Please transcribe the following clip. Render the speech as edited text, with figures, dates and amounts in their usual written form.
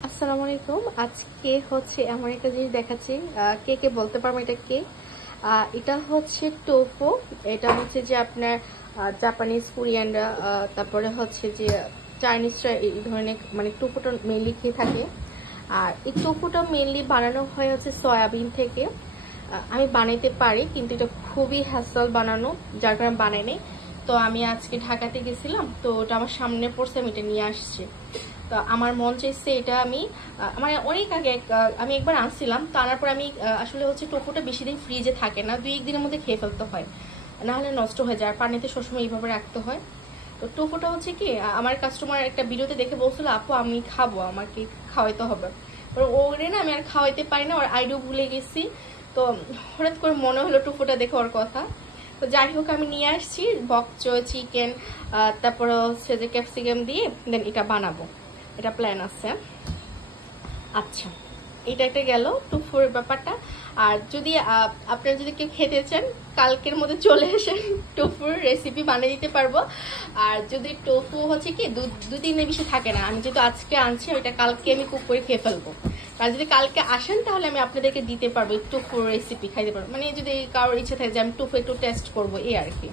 আসসালামু আলাইকুম। আজকে হচ্ছে এমন একটা জিনিস দেখাচ্ছি, কে কে বলতে পারবো এটা কে। এটা হচ্ছে টোফু। এটা হচ্ছে যে আপনার জাপানিজ কোরিয়ান, তারপরে হচ্ছে যে চাইনিজরা এই ধরনের মানে টোফুটা মেনলি খেয়ে থাকে। আর এই টোফুটা মেনলি বানানো হয় হচ্ছে সয়াবিন থেকে। আমি বানাইতে পারি, কিন্তু এটা খুবই হ্যাসল বানানো, যার কারণে বানাই নেই। তো আমি আজকে ঢাকাতে গেছিলাম, তো ওটা আমার সামনে পড়ছে, আমি এটা নিয়ে আসছি। তো আমার মন চাইছে এটা আমি মানে অনেক আগে আমি একবার আনছিলাম। তো আনার পর আমি আসলে হচ্ছে টোফুটা বেশি দিন ফ্রিজে থাকে না, 2-1 দিনের মধ্যে খেয়ে ফেলতে হয়, নাহলে নষ্ট হয়ে যায়। আর পানিতে সবসময় এইভাবে রাখতে হয়। তো টোফুটা হচ্ছে কি, আমার কাস্টমার একটা ভিডিওতে দেখে বলছিল, আপু আমি খাবো, আমাকে খাওয়াইতে হবে। ওরে না আমি আর খাওয়াইতে পারি না, ওর আইডিও ভুলে গেছি। তো হঠাৎ করে মনে হলো টোফুটা দেখে ওর কথা। তো যাই হোক, আমি নিয়ে আসছি বকচো চিকেন, তারপরে হচ্ছে যে ক্যাপসিকাম দিয়ে দেন এটা বানাবো, এটা প্ল্যান আছে। আচ্ছা, এটা একটা গেল টোফুর ব্যাপারটা। আর যদি আপনারা যদি কেউ খেতে চান, কালকের মধ্যে চলে আসেন, টোফুর রেসিপি বানিয়ে দিতে পারবো। আর যদি টোফু হচ্ছে কি 2-3 দিনের বেশি থাকে না, আমি যেহেতু আজকে আনছি ওইটা কালকে আমি কুক করে খেয়ে ফেলবো। আর যদি কালকে আসেন তাহলে আমি আপনাদেরকে দিতে পারবো টোফুর রেসিপি, খাইতে পারবো। মানে যদি কারোর ইচ্ছা থাকে যে আমি টোফু একটু টেস্ট করবো, এই আর কি।